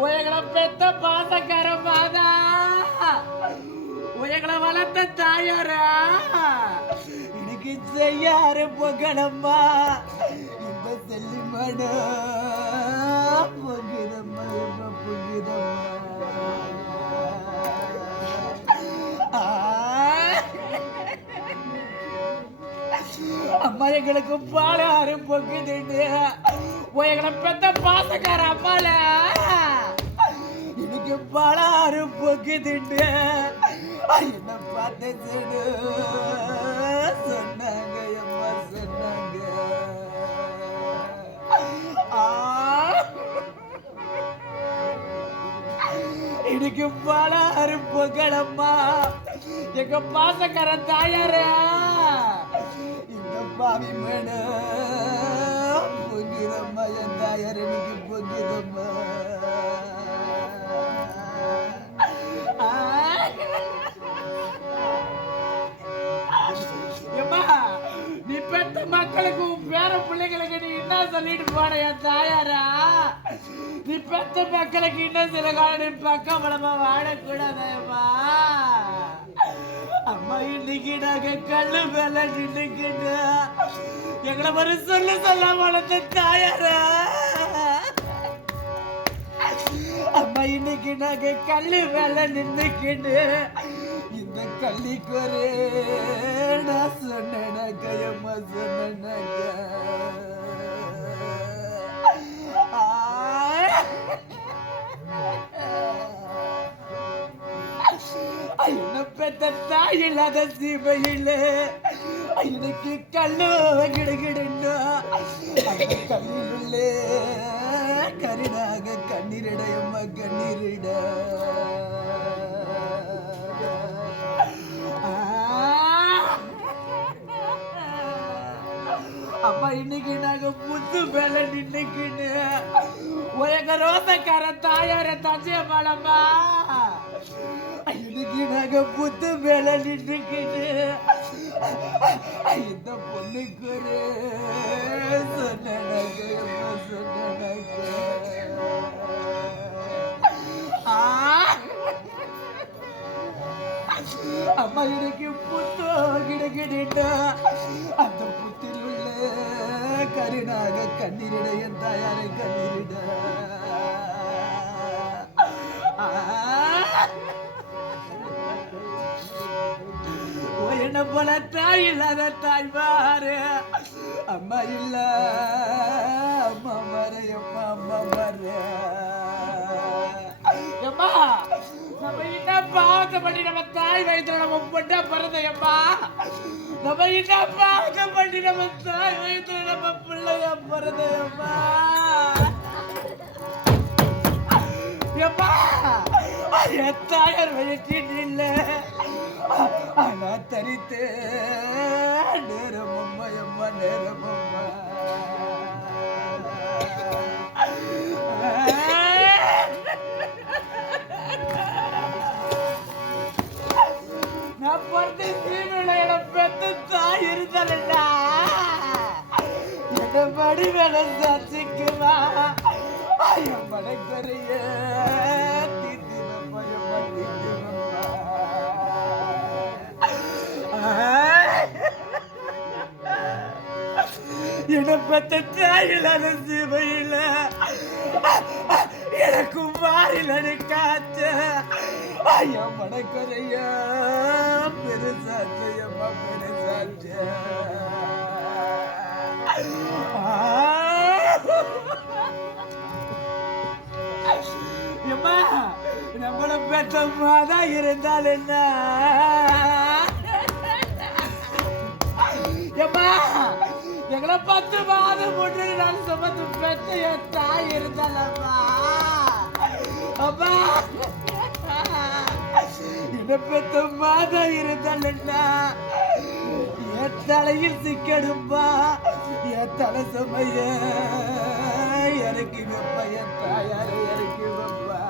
உயகளை பெத்த பாசக்காரம்மாதா உயகளை வளர்த்த தாயாரா எனக்கு செய்யாரு பொங்கலம்மா இந்த செல்லிமட பொங்கிதம்மா அம்மா எங்களுக்கு பாலாறு பொங்குதுண்டு எங்களை பெத்த பாசக்கார அம்மால எனக்கு பாலாறு பொங்குதுண்டு என்ன பார்த்து சொன்னாங்க அம்மா சொன்னாங்க எனக்கு பாலாறு பொங்கலம்மா எங்க பாசக்கார தாயாரா பாவி மேட பொங்கிதம்மா என் தாயார் எனக்கு பொங்கிதம்மா நீ பெத்த மக்களுக்கு பேர பிள்ளைங்களுக்கு நீ என்ன சொல்லிட்டு போன என் தாயாரா நீ பெத்த மக்களுக்கு இன்னும் சில காலம் நீ பக்கம் படமா வாழக்கூடாதேம்மா அம்மா இன்னைக்கு நாங்க கல்லு மேல நின்னுக்கிட்டு எங்களை ஒரு சொல்லாம வளர்த்த தாயாரா அம்மா இன்னைக்கு நாங்க கல்லு மேல நின்னுக்கிட்டு இந்த கல்லிக்கு ஒரு நான் சொன்னேனாக்க அம்மா சொன்னேனாக்க என்ன பெத்த தாய் இல்லாத சீமையில் எனக்கு கல்லு கிடுகிடுன்னா கல்லில் உள்ள கரிடாக கண்ணீரிட அம்மா கண்ணீரிட அப்பா இன்னைக்கு நாங்க புத்து மேல நின்னுக்கின்னு உயங்க ரோசக்கார தாயார தஞ்சயமாலம்மா இன்னைக்கு நாங்க புத்து மேல நின்னுக்கின்னு இந்த பொண்ணுக்கு ஒரு சொன்னாங்க அம்மா எனக்கு புத்து கிடக்கிட்டா அந்த புத்தில் உள்ள கருணாக கண்ணீரிட என் தாயாரை கண்ணீரிட என்ன போல தாய் இல்லாத தாய்மாரு அம்மா இல்ல அம்மா மாறு அம்மா அம்மா மாறு அம்மா நம்ம என்ன பாவத்தை பண்ணி நம்ம தாய் வயிற்றுல நம்ம பொண்ணா பிறந்தையம்மா நம்ம என்ன பாவத்தை பண்ணி நம்ம தாய் வயிற்றுல நம்ம பிள்ளைய பிறந்தையம்மா எம்மா என் தாயார் வயிற்றில் இல்லை ஆனா தரித்து நேரம் அம்மா அம்மா நேரம் அம்மா நான் பிறந்த சீமையில பெத்த தாய் இருந்தாலா என்ன படி வேலை சாட்சிக்குமா என் மனக்குறைய என்ன பெத்த தாயிலான சிவையில எனக்கு மாறிலனு காத்த ஐயா மனக்குறைய பெருசாச்சு அம்மா பெருசாச்சு அம்மா நம்மள பெற்றமாதான் இருந்தால் என்ன அம்மா எங்களை 10 மாதம் முன்னே நான் சுமந்து பெற்ற என் தாய் இருந்தாலம்மா அம்மா என்ன பெற்ற மாதம் இருந்தால் என்ன என் தலையில் சிக்கடும்பா என் தலை சுமைய இறக்கி வைப்பா என் தாயாரை இறக்கி வைப்பா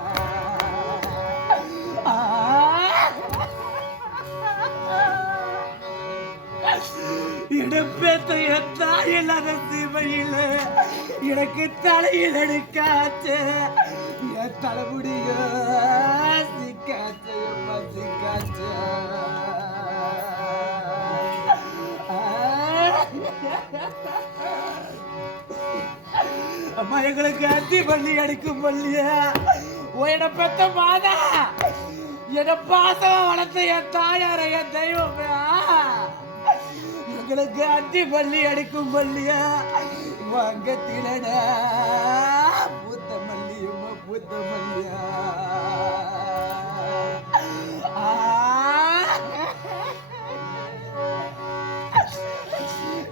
இட பேத்த என் தாய் இல்லாத சீமையில எனக்கு தலையில் எடுக்காச்சு என் தலைமுடிய சிக்காச்சு சிக்காச்சு அம்மா எங்களுக்கு அத்தி பள்ளி அடிக்கும் பள்ளியா உன பெத்த மாதா என பாசமா வளர்த்த என் தாயார என் தெய்வமே எங்களுக்கு அத்தி பள்ளி அடிக்கும் பள்ளியா வங்கத்திலடா பூத்த மல்லியம்மா பூத்த மல்லியா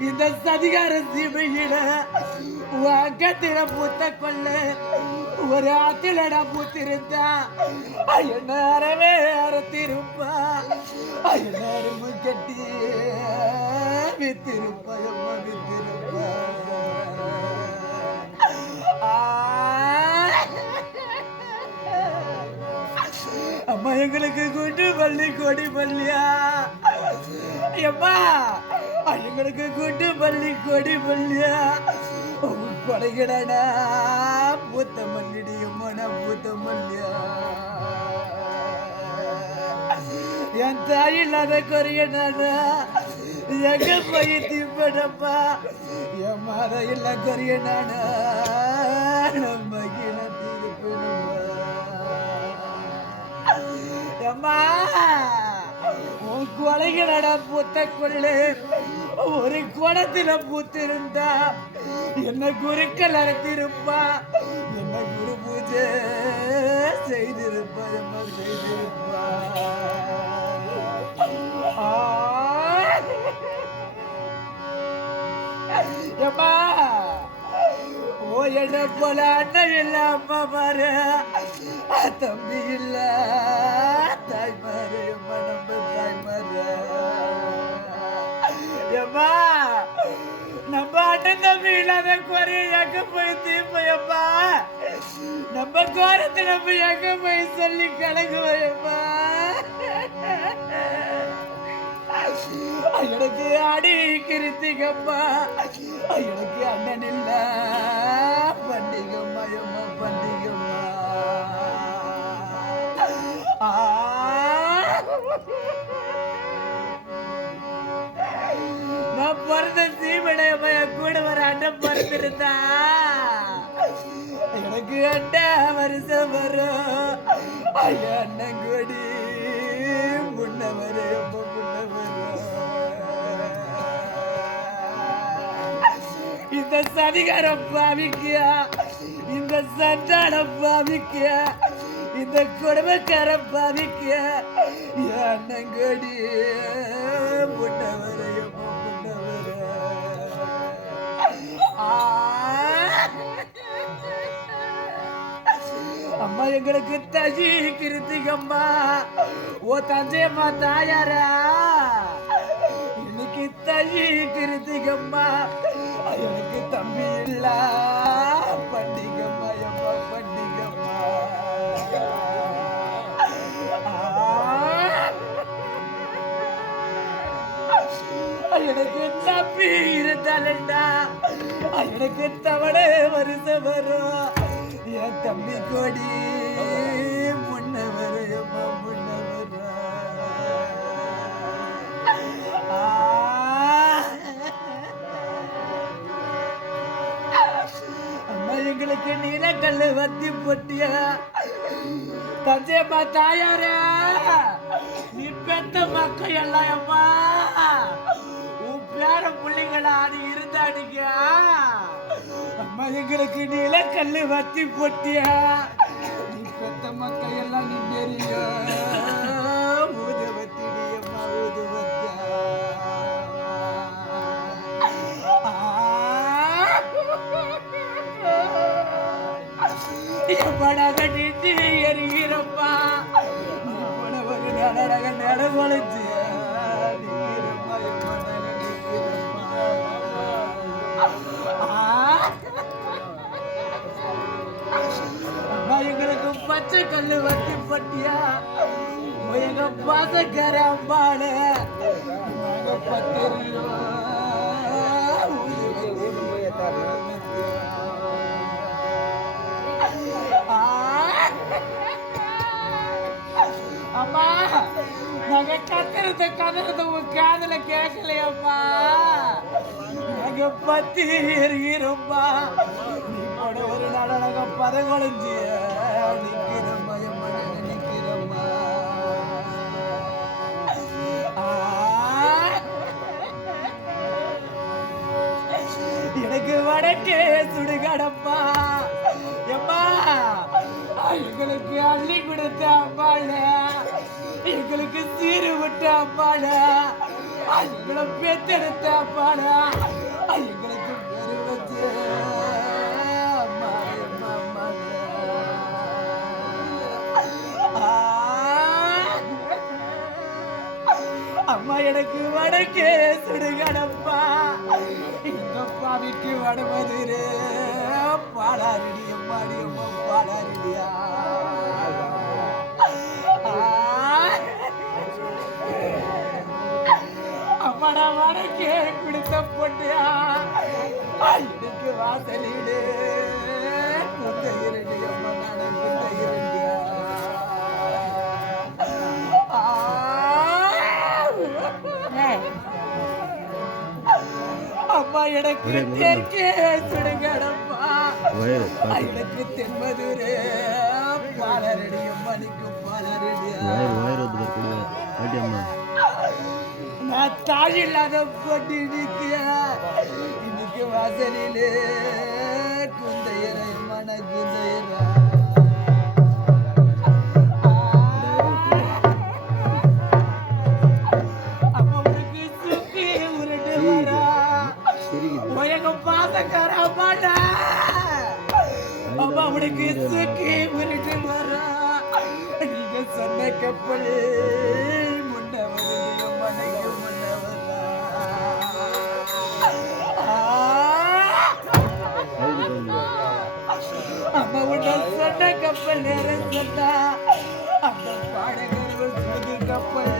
இந்த சதிகார சீமையில வங்கத்தில பூத்த கொள்ள ஒரு ஆத்திலடா பூத்திருந்தா நேரமே அறத்திருப்பா நேரமு கட்டி வித்திருப்பா எம்மா வித்திருப்பா அம்மா எங்களுக்கு குண்டு பள்ளி கொடி பள்ளியா எம்மா எங்களுக்கு குண்டு பள்ளி கொடி பள்ளியா கொடைகடா பூத்த மல்லிடியம்மன பூத்த மல்லியா என் தாய் இல்லாத கொரியனானா எங்க போய் திப்படப்பா என் மாத இல்ல கொரியனானா நம்ம கீழ திருப்பணுமா அம்மா உன் கொலைகளடா பூத்த கொள்ளு ஒரு குடத்துல பூத்திருந்தா என்ன குருக்கள் அழைத்திருப்பா என்ன குரு பூஜை செய்திருப்பா எம்மா செய்திருப்பா எம்மா ஓ என்ன போல அண்ணன் இல்ல அம்மா பாரு தம்பி இல்ல தாய்மாரு எம்மா நம்ம தாய்மாரு எம்மா நம்ம அண்ணன் தம்பி இல்லாத குறைய எங்க போய் தீர்ப்பையம்மா நம்ம கோரத்தை நம்ம எங்க போய் சொல்லி கலங்குவோயம்மா எனக்கு அடி கிருத்திகம்மா எனக்கு அண்ணன் இல்ல பண்டிகம்மா எம்மா பண்டிகம்மா நான் பிறந்த சீமடையம்மா என் கூட வர அண்ணன் பிறந்திருந்தா எனக்கு அண்ணா வருஷம் வரும் ஐயா அண்ணன் கொடி முன்ன வரும் எம்மா முன்ன வரும் இந்த சதிகாரம் பாவிக்கியா இந்த சண்டாளம் பாவிக்கியா இந்த குடும்பக்கார பாவிக்கிய அண்ணன் கொடி முன்ன வரையும் முன்ன வர அம்மா எங்களுக்கு தஜி கிருத்திகம்மா ஓ தஞ்சையம்மா தாயாரா இன்னைக்கு தஜி கிருத்திகம்மா எனக்கு தம்பி இல்ல பண்டிகம்மா எம்மா பண்டிகம்மா எனக்கு தம்பி இருந்தாலண்டா எனக்கு தவண வருஷம் வரும் என் தம்பி கொடி முன்ன வரும் முன்ன வரும் அம்மா எங்களுக்கு நீலக்கல்லு வத்தி பொட்டிய தஞ்சையம்மா தாயாரா நீ பெத்த மக்கள் எல்லாம் அம்மா உன் பேர பிள்ளைங்களா அது இருந்தாடிங்க அம்மா எங்களுக்கு நீலக்கல்லு வத்தி பொட்டியா நீ பெத்த மக்கள் எல்லாம் நீ பெரிய ஊதுவத்திடி அம்மா ஊதுவத்தியா எவ்வளவு நீட்டி எறிகிறப்பா ஒரு நடக நடவழைச்சு எங்களுக்கு பச்சை கல்லு வட்டி பட்டியா எங்க பாசக்கார அம்பாளு பத்திரியும் அம்மா நாங்க கத்துறது உன் காதுல கேட்கலையம்மா. நாங்க பத்தி இருக்கிறோம்மா. ஒரு நாள் நாங்க பதகொழிஞ்சு நிக்கிறோம்மா. என் மனையில நிக்கிறோம்மா. எனக்கு வடக்கே சுடுகாடப்பா. எம்மா எங்களுக்கு அள்ளி கொடுத்த அம்மாள, எங்களுக்கு சீரு விட்ட அம்மாள, எங்களை பெத்தெடுத்த அம்மாள, எங்களுக்கு பெரு வச்சு அம்மா அம்மா அம்மா எனக்கு வடக்கே சுடுகாடப்பா. எங்க அப்பாவிக்கு வடமதுரு பாடாரிடி அம்மாடி அம்மா பாடாரிடியா. அம்மாடா வடக்கே பிடித்த பொட்டியா எனக்கு வாசலிடு குந்த இரண்டி அம்மா நான குந்த இரண்டியா. அம்மா எனக்கு தெற்கே சுடுகாடப்பா. எனக்கு தென்மதுரு பாலரடி அம்மானிக்கு பாலரடியா. நான் தாய் இல்லாத போட்டு இன்னைக்கு வாசலிலே குந்தையர மன குந்தையர. அம்மா உனக்கு சுத்தி உருட்டு வரா உலக பாசக்கார அம்மாடா. அம்மா உனக்கு சுத்தி உருட்டு வரா. நீங்க சொன்ன கப்பல் அம்மா உன்ன சொன்ன கப்பல் நேரம் சொன்னா அந்த பாடகர்கள் புது கப்பல்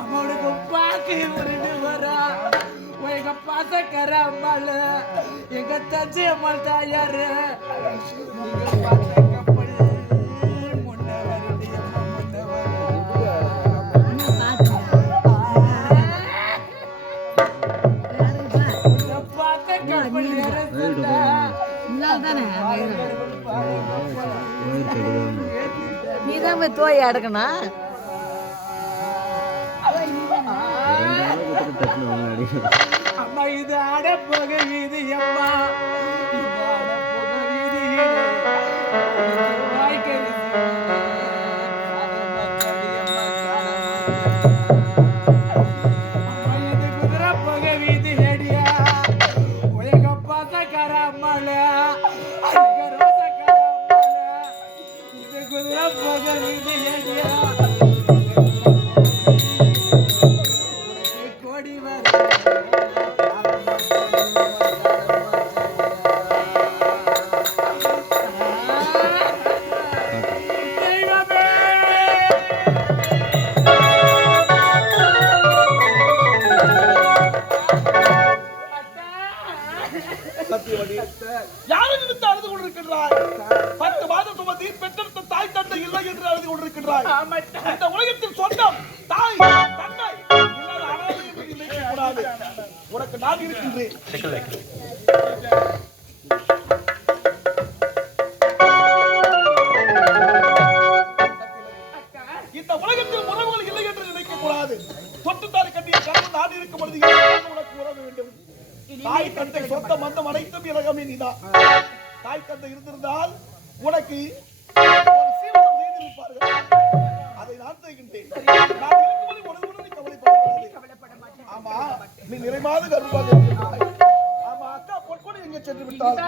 அம்மாவுக்கு பாக்கு உருண்டு வரா. எங்க பாசக்கார அம்மாள் எங்க தச்சி அம்மாள் தாயாரு. நீங்க பார்த்த கப்பல் முன்ன வருது அம்மா முன்ன வருது. நீதான் போய் தோய் அடக்கணும். அம்மா இது ஆட போக இது அம்மா இது ஆட போக இது அம்மா இது குதிரை போக வீதி அடியா. உலக பாசக்கார அம்மாள ரோசக்கார அம்மாள இது குதிரை போக வீதி அடியா. கோடி வர யாருக்கு அழுது கொண்டிருக்கின்றாய்? 10 மாதம் சுமத்தி பெற்றெடுத்த தாய் தந்தை இல்லை என்று அழுது கொண்டிருக்கின்றாய். இந்த உலகத்தில் சொந்தம் தாய் தந்தை இல்லாத அனாதை என்று நினைக்க கூடாது. உனக்கு நான் இருக்கின்றேன். இந்த உலகத்தில் உறவுகள் இல்லை என்று நினைக்க கூடாது. தொட்டுத்தாரி கட்டிய கணவன் நான் இருக்கும் பொழுது உனக்கு உறவு வேண்டும். தாய் தந்தை சொந்த மந்தம் அனைத்தும் இலகமே நீதான். தாய் தந்தை இருந்திருந்தால் உனக்கு ஒரு சீமந்தம் செய்திருப்பார்கள். அதை நான் செய்கின்றேன். நான் இருக்கும்போது உடனே கவலைப்பட மாட்டேன். ஆமா, நீ நிறைமாத கருப்பாக இருக்கிறாய். ஆமா, அக்கா பொற்கொடி எங்கே சென்று விட்டால்